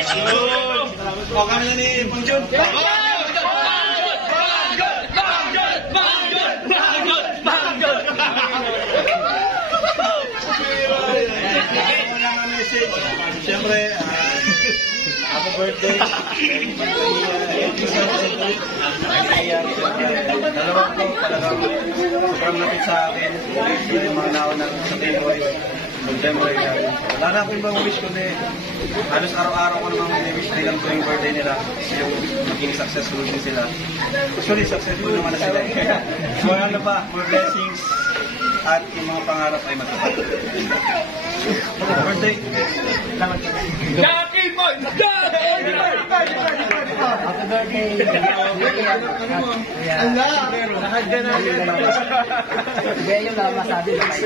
Kami na ni Mang Jun. Siyempre, happy birthday. Dalawang ko talagang sobrang lapit sa akin. Yung mga naunang sa Pinoy. Mag-memory namin. Wala na akong ibang wish kundi halos araw-araw ko namang wish nilang ko yung birthday nila. Yung maging successful din sila. Actually, successful naman na sila. So ano pa, more blessings at yung mga pangarap ay matapos. Birthday! Salamat ka. Jackie Boy! Jackie Boy! Happy birthday! Ala! Lahat ka na. Hindi, yung lang masabi na may.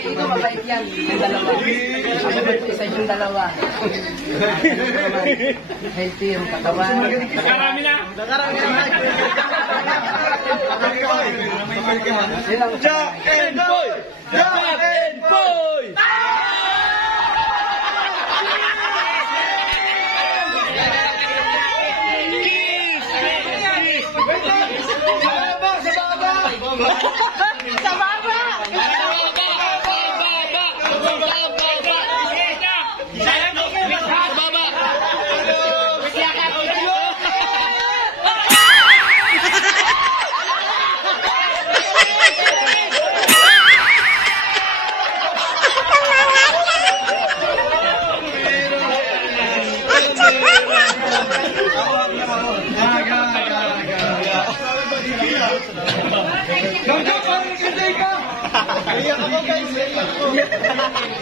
Ito mabait yan. Yung dalawa. Happy birthday sa inyong dalawa. Healthy yung katawan. Nakarami na! Nakarami na. Jack and Boy! Jack and Boy! Sa baba!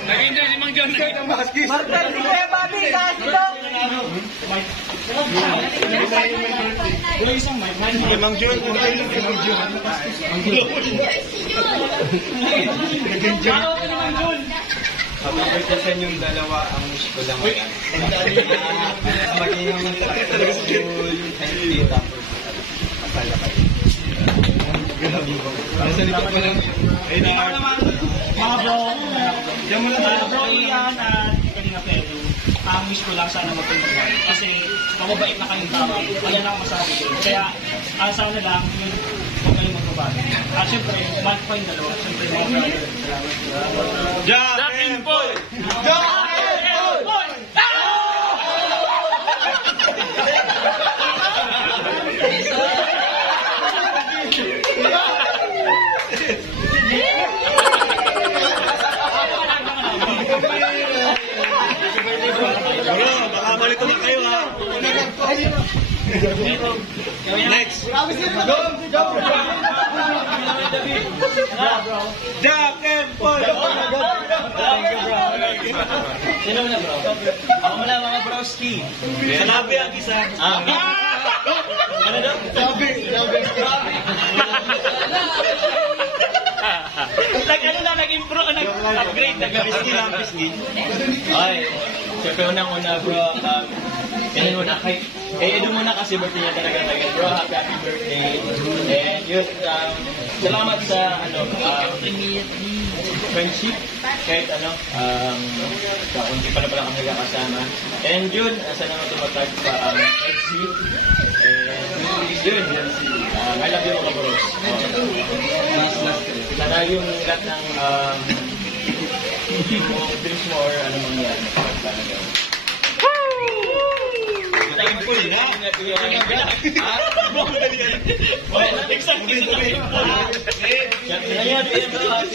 Nag-enjoy si Mang John. Marta, hindi ko yung babi! Kasi ito! Mang Jun, Mang Jun. Happy birthday sa inyong dalawa. Ang wish ko lang yan. Maging successful, healthy, tapos masaya kayo. Nasa likod ko lang yun. Ayun na. Mga bro, mga bro yan at kanina pero ang wish ko lang sana magpapagod kasi mababait na kayong tao. Kaya lang masabi ko. Kaya sana lang yun huwag kayong magbabago. At syempre, mahal pa yung dalawa. Syempre, mga brother. Jack and Boy! Jack and Boy! Baka balik ko na kayo ha. Next. Jack and Paul. Sino na bro? Ako muna mga broski. Sanabi ang isa. Ano daw? Nag-ano na, nag-improve, nag-upgrade, Pisngi. Ay, siyempre unang-una bro, ganun muna kay, doon muna kasi birthday niya talaga bro, happy birthday. And yun, salamat sa, friendship, kahit sa kunti pa na pala kami nagkakasama. And yun, sana matumatag sa exit. And yun, I love you mga bros. Sana yung lahat ng dreams mo or ano mangyari. Tayong po na.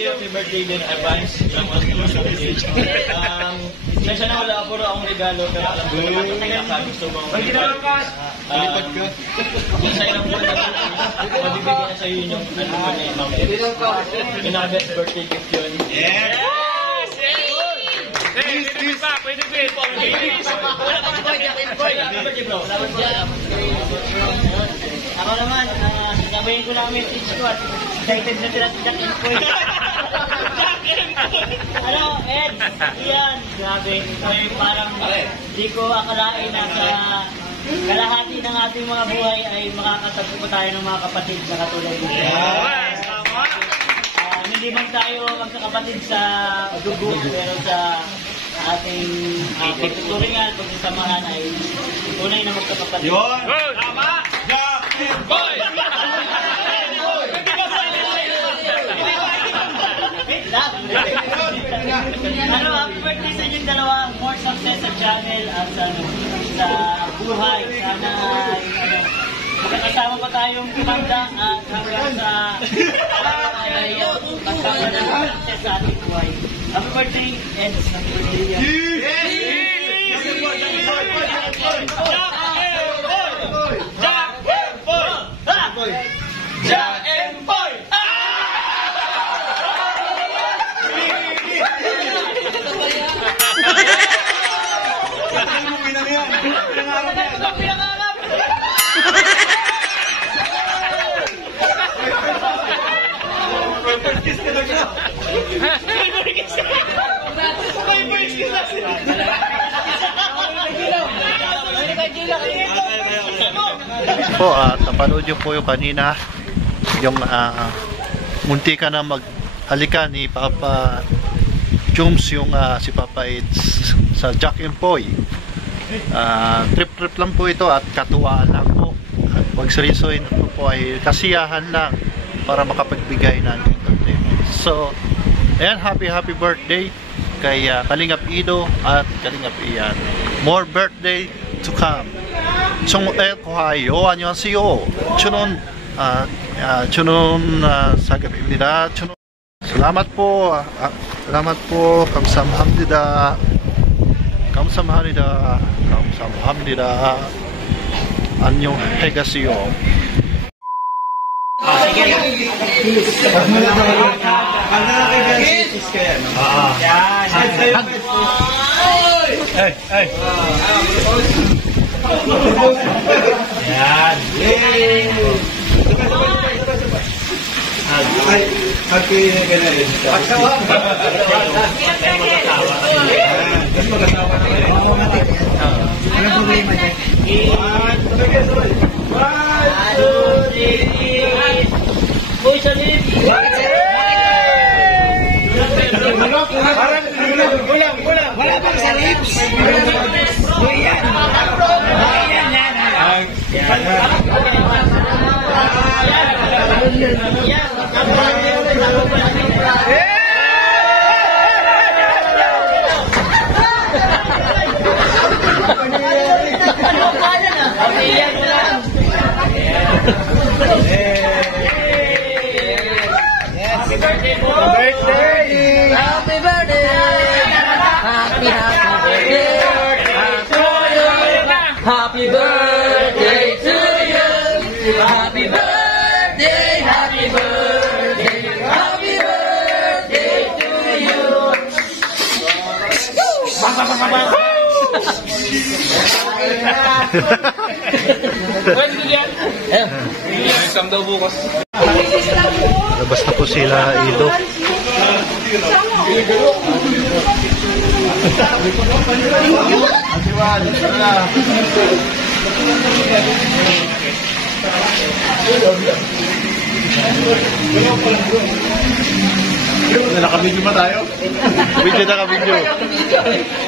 Happy birthday din, advance. Sensya na wala po akong regalo pero alam ko naman ang pinaka-gusto mong Lipad ka. yung sa ilang buwan na mabibigyan na sa'yo yung ano mo na yung mga best birthday gift yun. Yes! Pwede pa, pwede pa. Wala pa ba Jack and Boy? Happy birthday bro. Ako naman, sabihin ko lang ang message ko at excited na sila si Jack and Boy. Ano, Ed? Iyan, grabe. Parang di ko akalain na sa kalahati ng ating mga buhay ay makakatagpo po tayo ng mga kapatid na katulad nito. Yes, tama. Hindi man tayo magkakapatid sa dugo, pero sa ating pagtuturingan, pagsasamahan ay tunay na magkakapatid. Yun! Tama! Jack and Boy! Ano, happy birthday sa inyong dalawa. More success sa channel at sa buhay. Sana magkakasama pa tayong kumanda at hanggang sa magkakaroon ng success sa ating buhay. Happy birthday, Eds. Happy birthday. Jack and Boy! Po, napanood nyo po yung kanina yung munti ka na maghalikan ni Papa Jums yung si Papa Eds sa Jack and Boy. Trip lang po ito at katuwaan lang po. At wag seryosohin po ay kasiyahan lang para makapagbigay ng entertainment. So, ayan, happy birthday kay Kalingap Ido at Kalingap Ian. More birthday to come. 정애고하요 안녕하세요. 저는 사격입니다. 저는 salamat po. Salamat po. 감사합니다. 감사합니다. 감사합니다. 안녕히 가세요. Kanta na kay Gansis kaya, no? Yan! Happy ganun. Pagsawa! Mas magkatawa na kayo. Anong problema dyan? 1, 2, 3, Boy, salit! Wala pang sa lips! Yan! Happy birthday, boy! Happy birthday! Happy birthday! Happy birthday to you! Happy birthday, happy birthday, happy birthday to you! Pwede yan! Isang daw bukas. Labas na po sila, Ido. Nakabidyo ba tayo? Video na ka-video.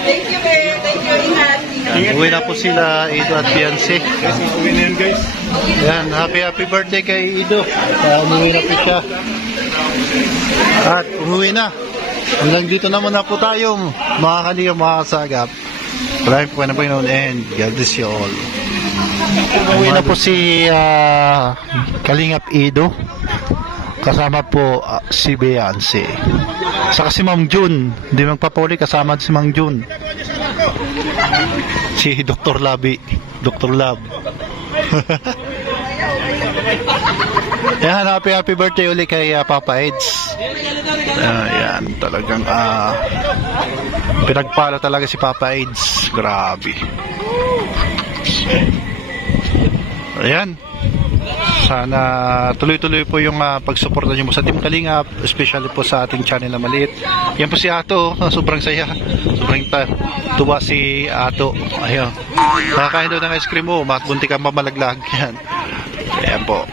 Thank you, Mayor. Thank you, Inat. Uwi na po sila, Ido at Fiancé. Uwi na yun, guys. Yan, happy birthday kay Ido. Umuwi na po siya. At umuwi na. Hanggang dito na muna po tayo, mga kaliyang, mga kasagap. Maraming po na po yun, and God bless you all. Umuwi na po si Kalingap Ido. Kasama po si Beyonce. Saka si Ma'am June. Hindi magpapuli, kasama si Ma'am June. Si Dr. Labi. Dr. Lab. Yan, happy birthday uli kay Papa Eds. Yan, talagang pinagpala talaga si Papa Eds. Grabe. Ayan. Sana tuloy-tuloy po yung pagsuporta nyo sa Team Kalingap, especially po sa ating channel na maliit. Yan po si Ato, sobrang saya. Sobrang tuwa si Ato. Ayun. Nakakain daw ng ice cream mo, bunti kang mamalaglag. Yan. Ayan po.